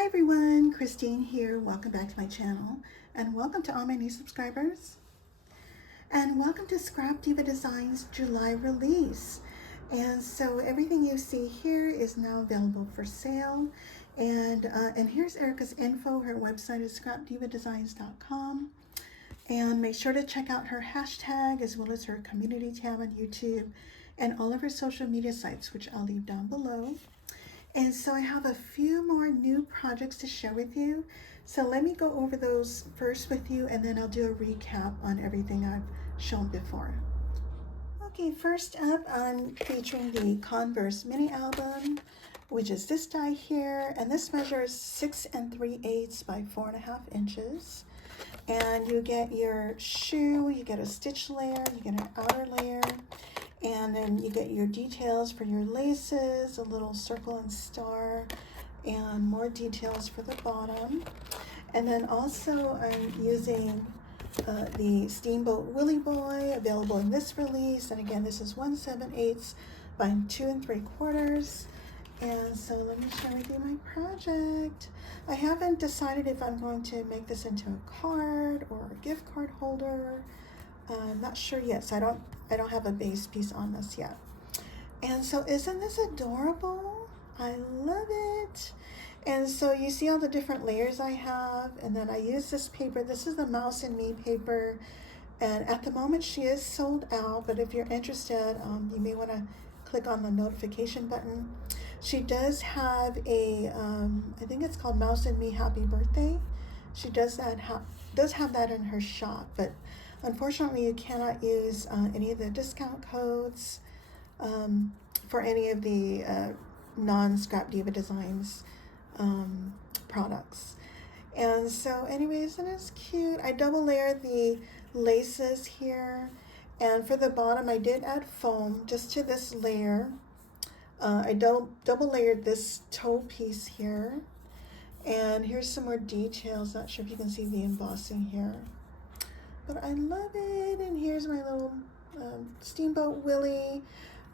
Hi everyone, Christine here. Welcome back to my channel and welcome to all my new subscribers. And welcome to Scrap Diva Designs July release. And so everything you see here is now available for sale. And here's Erica's info. Her website is scrapdivadesigns.com. And make sure to check out her hashtag as well as her community tab on YouTube and all of her social media sites, which I'll leave down below. And so I have a few more new projects to share with you. So let me go over those first with you, and then I'll do a recap on everything I've shown before. Okay, first up, I'm featuring the Converse mini album, which is this die here. And this measures 6 3/8 by 4.5 inches. And you get your shoe, you get a stitch layer, you get an outer layer, and then you get your details for your laces, a little circle and star, and more details for the bottom. And then also I'm using the Steamboat Willie Boy, available in this release. And again, this is 1 7/8 by 2 3/4. And so let me share with you my project. I haven't decided if I'm going to make this into a card or a gift card holder. I'm not sure yet, so I don't have a base piece on this yet. And so isn't this adorable? I love it. And so you see all the different layers I have, and then I use this paper. This is the Mouse and Me paper, and at the moment she is sold out, but if you're interested, you may want to click on the notification button. She does have a, I think it's called Mouse and Me Happy Birthday. She does have that in her shop, but unfortunately, you cannot use any of the discount codes for any of the non-Scrap Diva Designs products. And so anyways, and it's cute. I double layered the laces here. And for the bottom, I did add foam just to this layer. I double layered this toe piece here. And here's some more details. Not sure if you can see the embossing here. But I love it. And here's my little Steamboat Willie.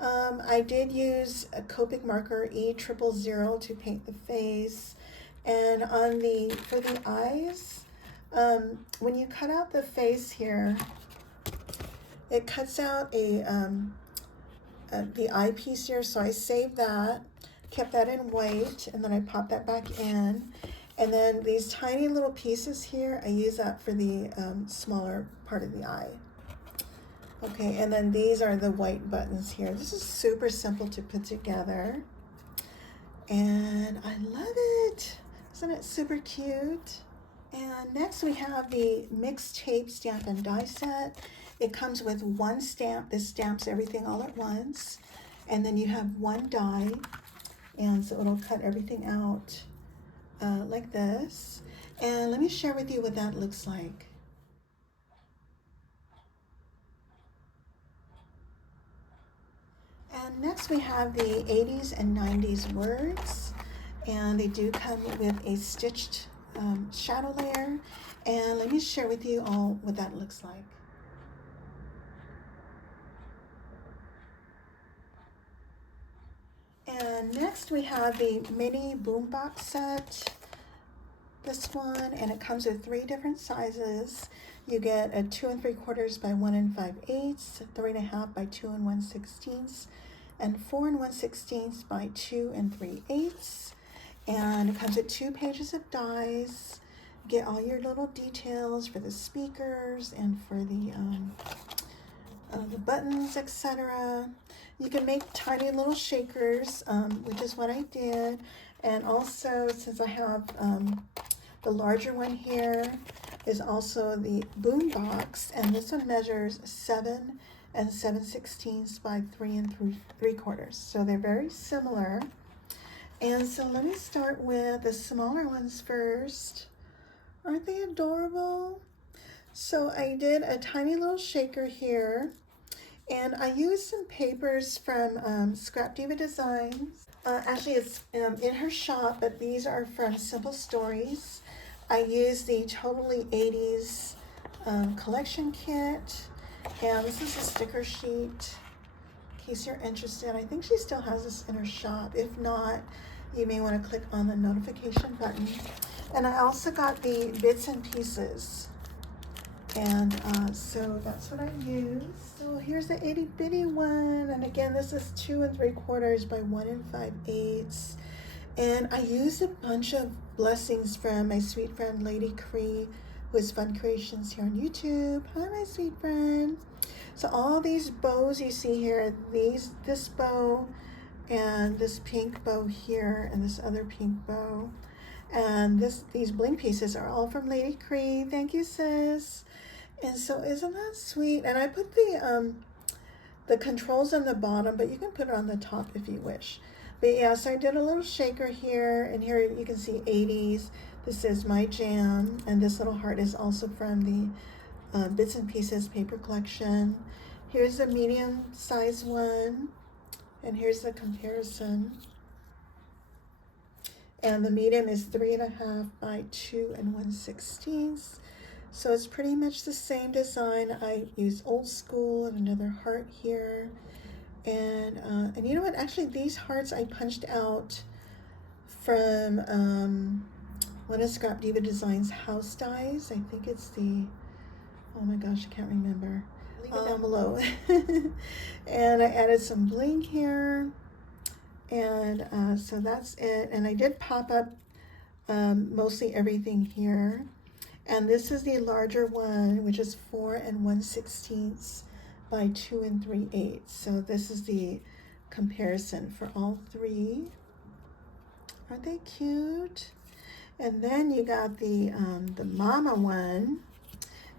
I did use a Copic marker E000 to paint the face. And for the eyes, when you cut out the face here, it cuts out the eyepiece here. So I saved that, kept that in white, and then I popped that back in. And then these tiny little pieces here, I use that for the smaller part of the eye. Okay, and then these are the white buttons here. This is super simple to put together. And I love it. Isn't it super cute? And next we have the mixed tape stamp and die set. It comes with one stamp. This stamps everything all at once. And then you have one die. And so it'll cut everything out like this. And let me share with you what that looks like. And next we have the 80s and 90s words, and they do come with a stitched shadow layer. And let me share with you all what that looks like. And next we have the mini boombox set, this one, and it comes with 3 different sizes. You get a 2 3/4 by 1 5/8, 3.5 by 2 1/16, and 4 1/16 by 2 3/8. And it comes with 2 pages of dies. You get all your little details for the speakers and for the buttons, etc. You can make tiny little shakers, which is what I did. And also, since I have the larger one here, is also the boom box, and this one measures 7 7/16 by 3 3/4. So they're very similar. And so let me start with the smaller ones first. Aren't they adorable? So I did a tiny little shaker here. And I used some papers from Scrap Diva Designs. Actually, it's in her shop, but these are from Simple Stories. I used the Totally 80s collection kit. And this is a sticker sheet, in case you're interested. I think she still has this in her shop. If not, you may want to click on the notification button. And I also got the bits and pieces. And so that's what I use. So here's the itty bitty one. And again, this is 2 3/4 by 1 5/8. And I used a bunch of blessings from my sweet friend Lady Cree, who is Fun Creations here on YouTube. Hi, my sweet friend. So all these bows you see here, this bow and this pink bow here and this other pink bow. And these bling pieces are all from Lady Cree. Thank you, sis. And so isn't that sweet? And I put the controls on the bottom, but you can put it on the top if you wish. But yeah, so I did a little shaker here, and here you can see 80s. This is My Jam, and this little heart is also from the Bits and Pieces paper collection. Here's the medium size one, and here's the comparison. And the medium is 3.5 by 2 1/16. So it's pretty much the same design. I use Old School and another heart here. And you know what? Actually, these hearts I punched out from one of Scrap Diva Designs house dies. I think it's the, oh my gosh, I can't remember. Leave it down below. And I added some bling here. And so that's it. And I did pop up mostly everything here. And this is the larger one, which is 4 1/16 by 2 3/8. So this is the comparison for all three. Aren't they cute? And then you got the mama one.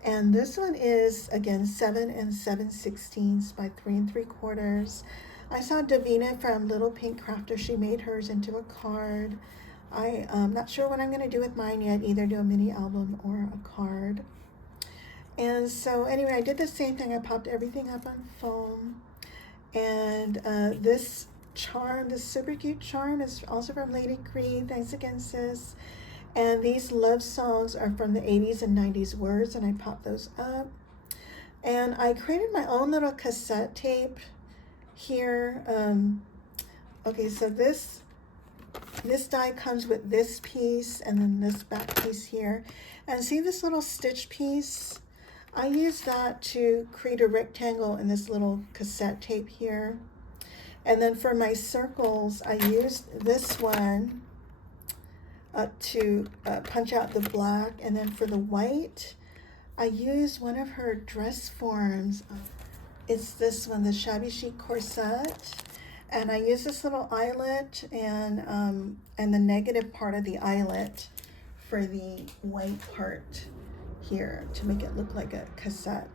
And this one is, again, 7 7/16 by 3 3/4. I saw Davina from Little Pink Crafter. She made hers into a card. I'm not sure what I'm going to do with mine yet, either do a mini album or a card. And so anyway, I did the same thing. I popped everything up on foam. And this charm, this super cute charm, is also from Lady Cree. Thanks again, sis. And these love songs are from the 80s and 90s words, and I popped those up. And I created my own little cassette tape here. Okay, so this die comes with this piece and then this back piece here. And see this little stitch piece? I use that to create a rectangle in this little cassette tape here. And then for my circles, I used this one to punch out the black. And then for the white, I used one of her dress forms. It's this one, the Shabby Chic Corset. And I use this little eyelet and the negative part of the eyelet for the white part here to make it look like a cassette.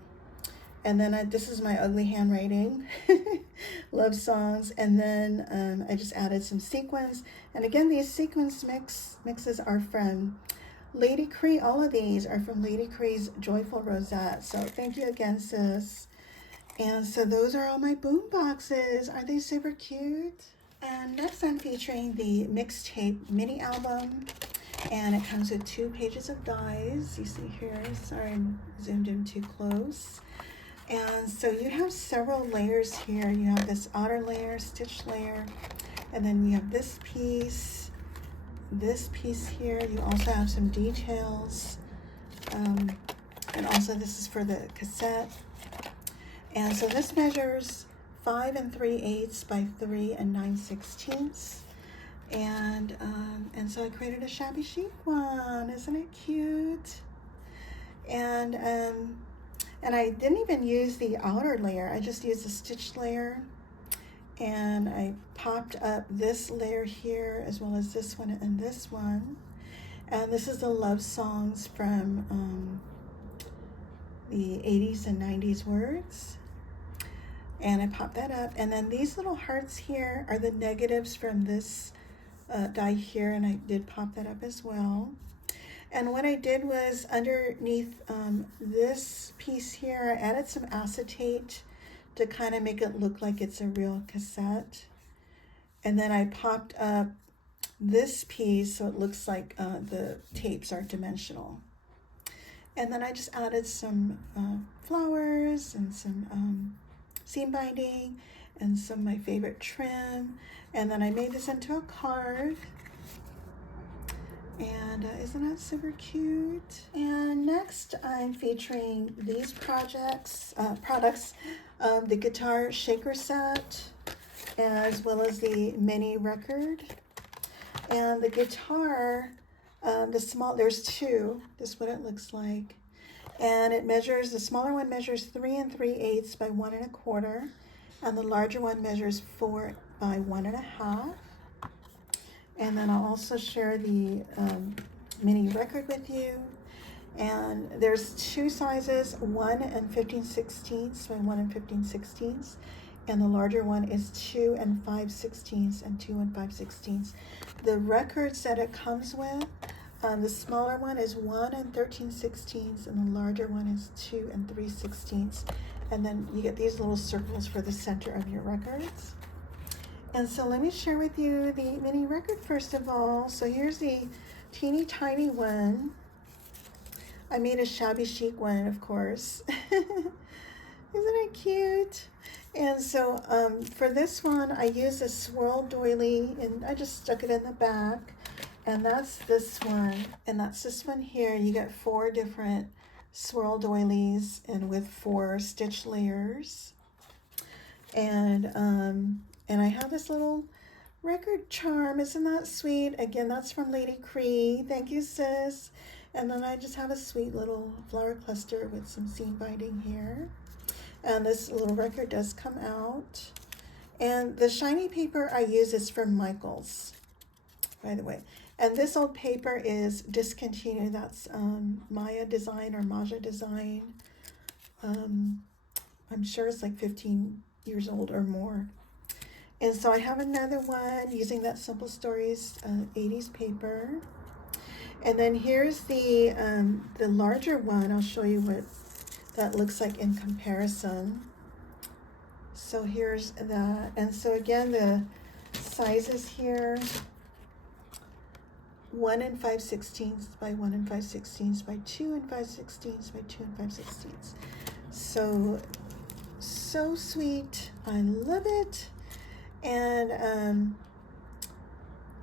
And then this is my ugly handwriting, love songs. And then I just added some sequins. And again, these sequins mixes are from Lady Cree. All of these are from Lady Cree's Joyful Rosette. So thank you again, sis. And so those are all my boom boxes. Aren't they super cute? And next I'm featuring the mixtape mini album. And it comes with 2 pages of dies. You see here, sorry, I'm zoomed in too close. And so you have several layers here. You have this outer layer, stitch layer, and then you have this piece here. You also have some details. And also this is for the cassette. And so this measures 5 3/8 by 3 9/16. And so I created a shabby chic one. Isn't it cute? And I didn't even use the outer layer. I just used the stitch layer. And I popped up this layer here as well as this one and this one. And this is the love songs from the 80s and 90s words. And I popped that up. And then these little hearts here are the negatives from this die here, and I did pop that up as well. And what I did was underneath this piece here, I added some acetate to kind of make it look like it's a real cassette. And then I popped up this piece so it looks like the tapes are dimensional. And then I just added some flowers and some seam binding. and some of my favorite trim. And then I made this into a card. And isn't that super cute? And next I'm featuring these products, the guitar shaker set, as well as the mini record. And the guitar, there's two. This is what it looks like. And it measures, the smaller one measures 3 3/8 by 1 1/4, and the larger one measures 4 by 1 1/2. And then I'll also share the mini record with you. And there's two sizes, 1 15/16 by 1 15/16, and the larger one is 2 5/16 and 2 5/16. The records that it comes with, the smaller one is 1 13/16, and the larger one is 2 3/16. And then you get these little circles for the center of your records. And so let me share with you the mini record first of all. So here's the teeny tiny one. I made a shabby chic one, of course. Isn't it cute? And so for this one, I used a Swirl Doily, and I just stuck it in the back. And that's this one, and that's this one here. You get 4 different swirl doilies, and with 4 stitch layers. And I have this little record charm. Isn't that sweet? Again, that's from Lady Cree. Thank you, sis. And then I just have a sweet little flower cluster with some seam binding here. And this little record does come out. And the shiny paper I use is from Michaels, by the way. And this old paper is discontinued. That's Maya Design or Maja Design. I'm sure it's like 15 years old or more. And so I have another one using that Simple Stories 80s paper. And then here's the larger one. I'll show you what that looks like in comparison. So here's that. And so again, the sizes here, 1 5/16 by 1 5/16 by 2 5/16 by 2 5/16. So sweet. I love it. And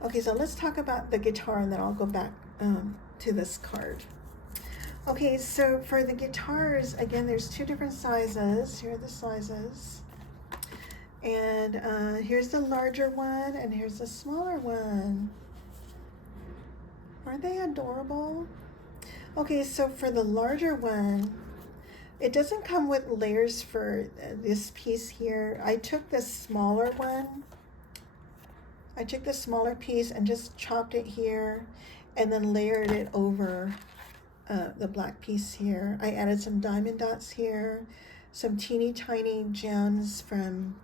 okay, so let's talk about the guitar, and then I'll go back to this card. Okay, so for the guitars, again, there's 2 different sizes. Here are the sizes. And here's the larger one, and here's the smaller one. Aren't they adorable? Okay, so for the larger one, it doesn't come with layers for this piece here. I took the smaller one. I took the smaller piece and just chopped it here and then layered it over the black piece here. I added some diamond dots here, some teeny tiny gems from,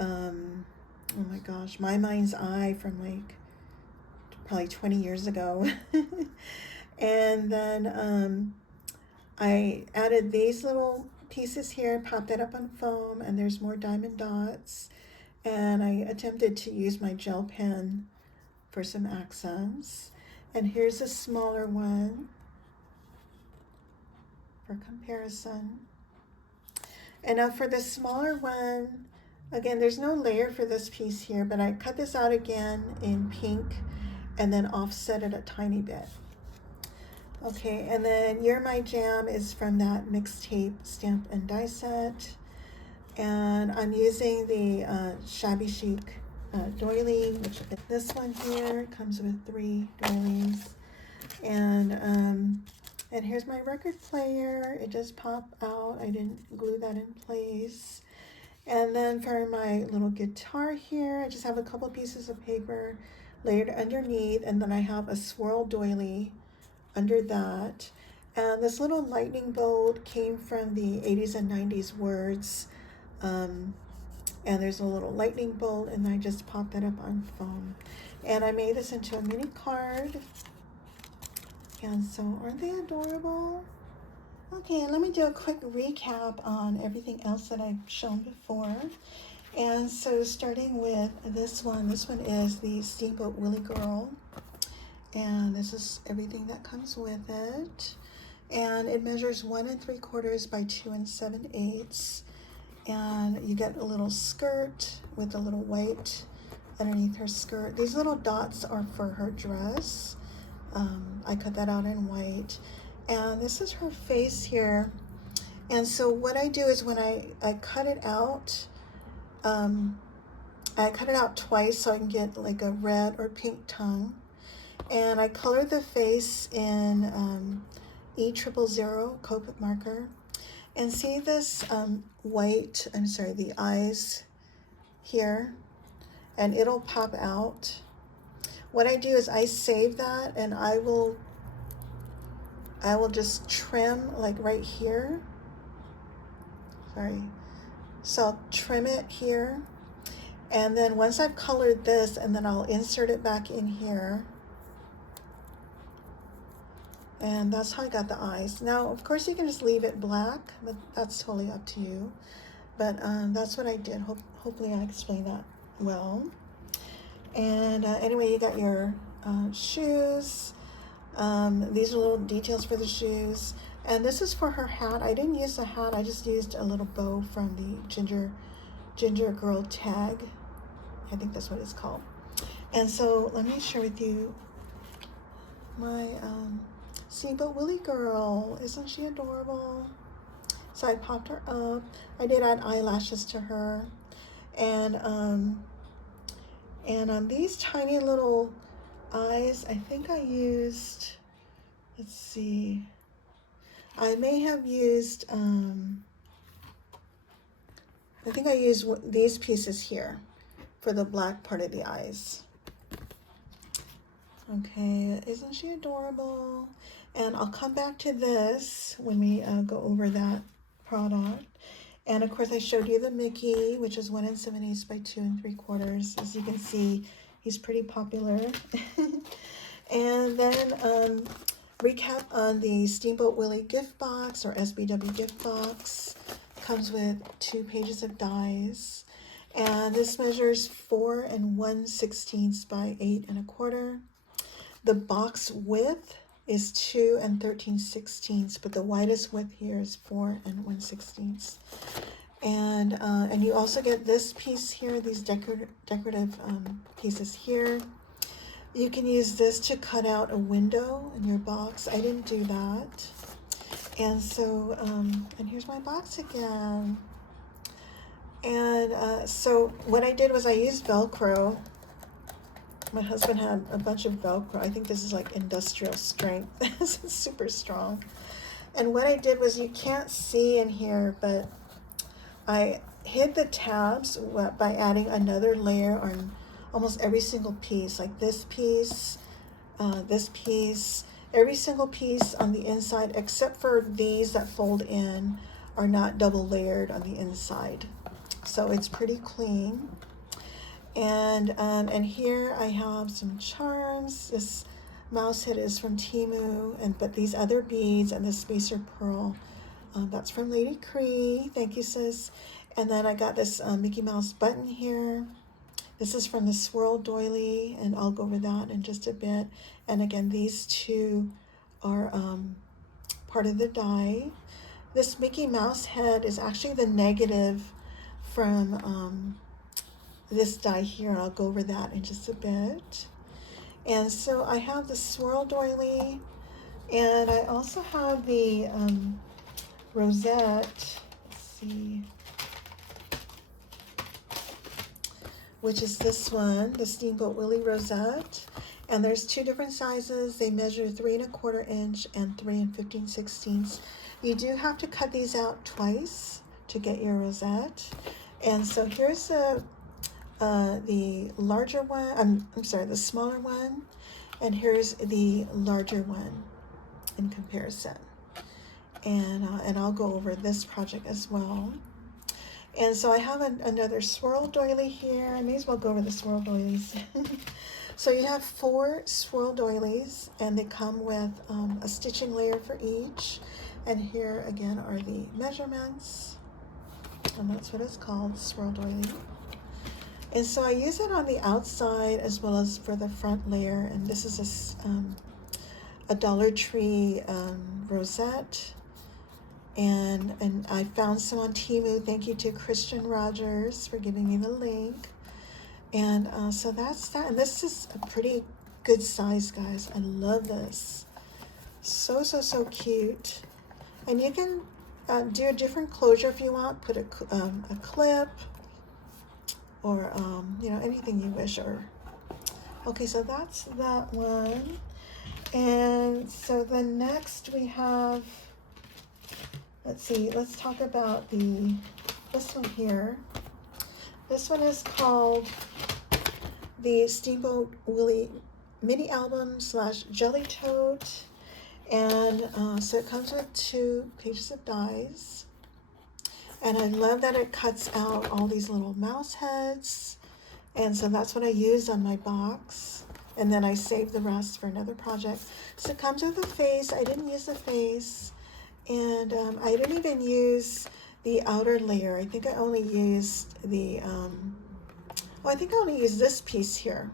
oh my gosh, My Mind's Eye from like probably 20 years ago. And then I added these little pieces here, popped that up on foam, and there's more diamond dots. And I attempted to use my gel pen for some accents. And here's a smaller one for comparison. And now for the smaller one, again, there's no layer for this piece here, but I cut this out again in pink and then offset it a tiny bit. Okay, and then You're My Jam is from that mixtape stamp and die set. And I'm using the Shabby Chic doily, which this one here comes with 3 doilies. And here's my record player. It does pop out. I didn't glue that in place. And then for my little guitar here, I just have a couple pieces of paper layered underneath, and then I have a swirl doily under that. And this little lightning bolt came from the 80s and 90s words. And there's a little lightning bolt, and I just popped that up on foam. And I made this into a mini card. And so, aren't they adorable? Okay, let me do a quick recap on everything else that I've shown before. And so starting with this one is the Steamboat Willie Girl. And this is everything that comes with it. And it measures 1 3/4 by 2 7/8. And you get a little skirt with a little white underneath her skirt. These little dots are for her dress. I cut that out in white. And this is her face here. And so what I do is when I cut it out, I cut it out twice so I can get like a red or pink tongue. And I colored the face in E000 Copic marker. And see this white, I'm sorry, the eyes here, and it'll pop out. What I do is I save that, and I will just trim like right here. Sorry. So I'll trim it here. And then once I've colored this, and then I'll insert it back in here. And that's how I got the eyes. Now, of course, you can just leave it black, but that's totally up to you. But that's what I did. Hopefully I explained that well. And anyway, you got your shoes. These are little details for the shoes. And this is for her hat. I didn't use the hat. I just used a little bow from the Ginger Girl tag. I think that's what it's called. And so let me share with you my Steamboat Willie girl. Isn't she adorable? So I popped her up. I did add eyelashes to her. And on these tiny little eyes, I think I used, let's see, I may have used, I think I used these pieces here for the black part of the eyes. Okay, isn't she adorable? And I'll come back to this when we go over that product. And of course I showed you the Mickey, which is 1 7/8 by 2 3/4. As you can see, he's pretty popular. And then recap on the Steamboat Willie gift box, or SBW gift box. Comes with 2 pages of dies. And this measures 4 1/16 by 8 1/4. The box width is 2 13/16, but the widest width here is 4 1/16. And you also get this piece here, these decorative pieces here. You can use this to cut out a window in your box. I didn't do that. And so, and here's my box again. And so what I did was I used Velcro. My husband had a bunch of Velcro. I think this is like industrial strength. It's super strong. And what I did was, you can't see in here, but I hid the tabs by adding another layer on almost every single piece, like this piece, every single piece on the inside, except for these that fold in, are not double layered on the inside. So it's pretty clean. And here I have some charms. This mouse head is from Temu, but these other beads and this spacer pearl, that's from Lady Cree. Thank you, sis. And then I got this Mickey Mouse button here. This is from the Swirl Doily, and I'll go over that in just a bit. And again, these two are part of the die. This Mickey Mouse head is actually the negative from this die here. I'll go over that in just a bit. And so I have the Swirl Doily, and I also have the Rosette, let's see, which is this one, the Steamboat Willie Rosette. And there's 2 different sizes. They measure 3 1/4 inch and 3 15/16. You do have to cut these out twice to get your Rosette. And so here's the larger one, I'm sorry, the smaller one, and here's the larger one in comparison. And I'll go over this project as well. And so I have another Swirl Doily here. I may as well go over the Swirl Doilies. So you have 4 Swirl Doilies, and they come with a stitching layer for each. And here again are the measurements, and that's what it's called, Swirl Doily. And so I use it on the outside as well as for the front layer. And this is a Dollar Tree Rosette. And I found some on Temu. Thank you to Christian Rogers for giving me the link. And so that's that. And this is a pretty good size, guys. I love this. So, so, so cute. And you can do a different closure if you want. Put a clip or, you know, anything you wish. Or okay, so that's that one. And so the next we have, let's see, let's talk about this one here. This one is called the Steamboat Willie mini album / jelly tote. And so it comes with 2 pages of dies. And I love that it cuts out all these little mouse heads. And so that's what I use on my box. And then I save the rest for another project. So it comes with a face. I didn't use the face. And I didn't even use the outer layer. I think I only used the, I think I only used this piece here.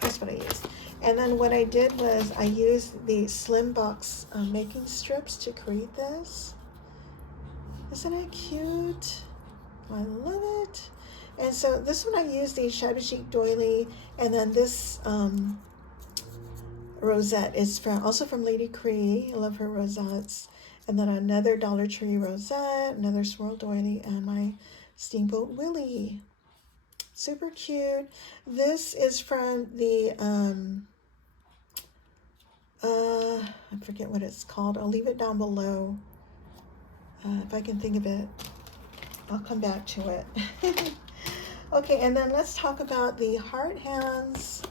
That's what I used. And then what I did was I used the Slim Box making strips to create this. Isn't it cute? I love it. And so this one I used the Shabby Chic Doily, and then this rosette is also from Lady Cree. I love her rosettes. And then another Dollar Tree rosette, another Swirl Doily, and my Steamboat Willie. Super cute. This is from the, I forget what it's called. I'll leave it down below. If I can think of it, I'll come back to it. Okay, and then let's talk about the heart hands,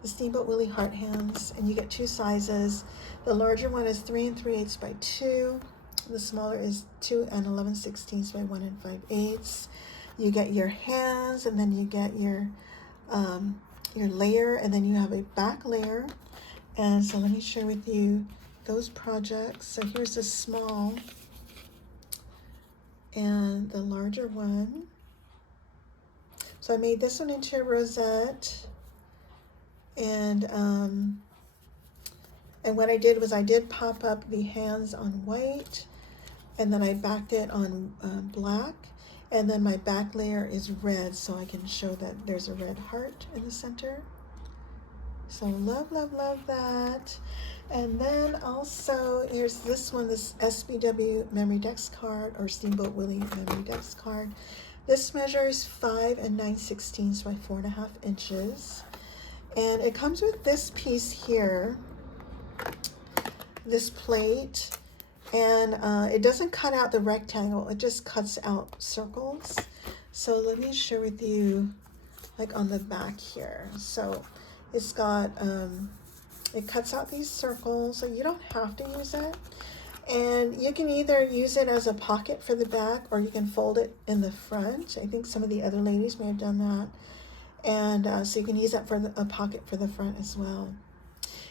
the Steamboat Willie heart hands, and you get 2 sizes. The larger one is 3 3/8 by 2. The smaller is 2 11/16 by 1 5/8. You get your hands, and then you get your layer, and then you have a back layer. And so let me share with you those projects. So here's the small and the larger one. So I made this one into a rosette, and what I did was I did pop up the hands on white, and then I backed it on black, and then my back layer is red, so I can show that there's a red heart in the center. So love, love, love that. And then also here's this one, this SBW Memory Dex card, or Steamboat Willie Memory Dex card. This measures 5 9/16 by 4.5 inches. And it comes with this piece here, this plate, and it doesn't cut out the rectangle, it just cuts out circles. So let me share with you, like on the back here. So it's got, it cuts out these circles, so you don't have to use it. And you can either use it as a pocket for the back, or you can fold it in the front. I think some of the other ladies may have done that. And so you can use that for a pocket for the front as well.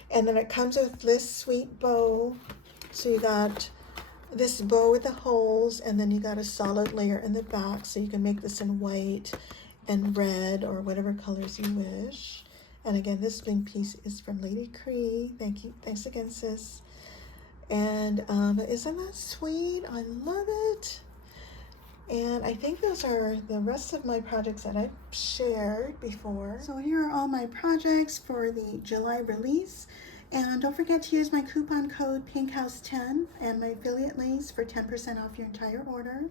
And then it comes with this sweet bow. So you got this bow with the holes, and then you got a solid layer in the back. So you can make this in white and red, or whatever colors you wish. And again, this bling piece is from Lady Cree. Thank you. Thanks again, sis. And isn't that sweet? I love it. And I think those are the rest of my projects that I've shared before. So here are all my projects for the July release. And don't forget to use my coupon code PINKHOUSE10 and my affiliate links for 10% off your entire order.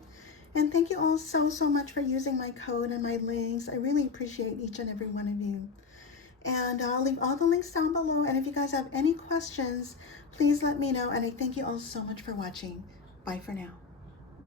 And thank you all so, so much for using my code and my links. I really appreciate each and every one of you. And I'll leave all the links down below. And if you guys have any questions, please let me know. And I thank you all so much for watching. Bye for now.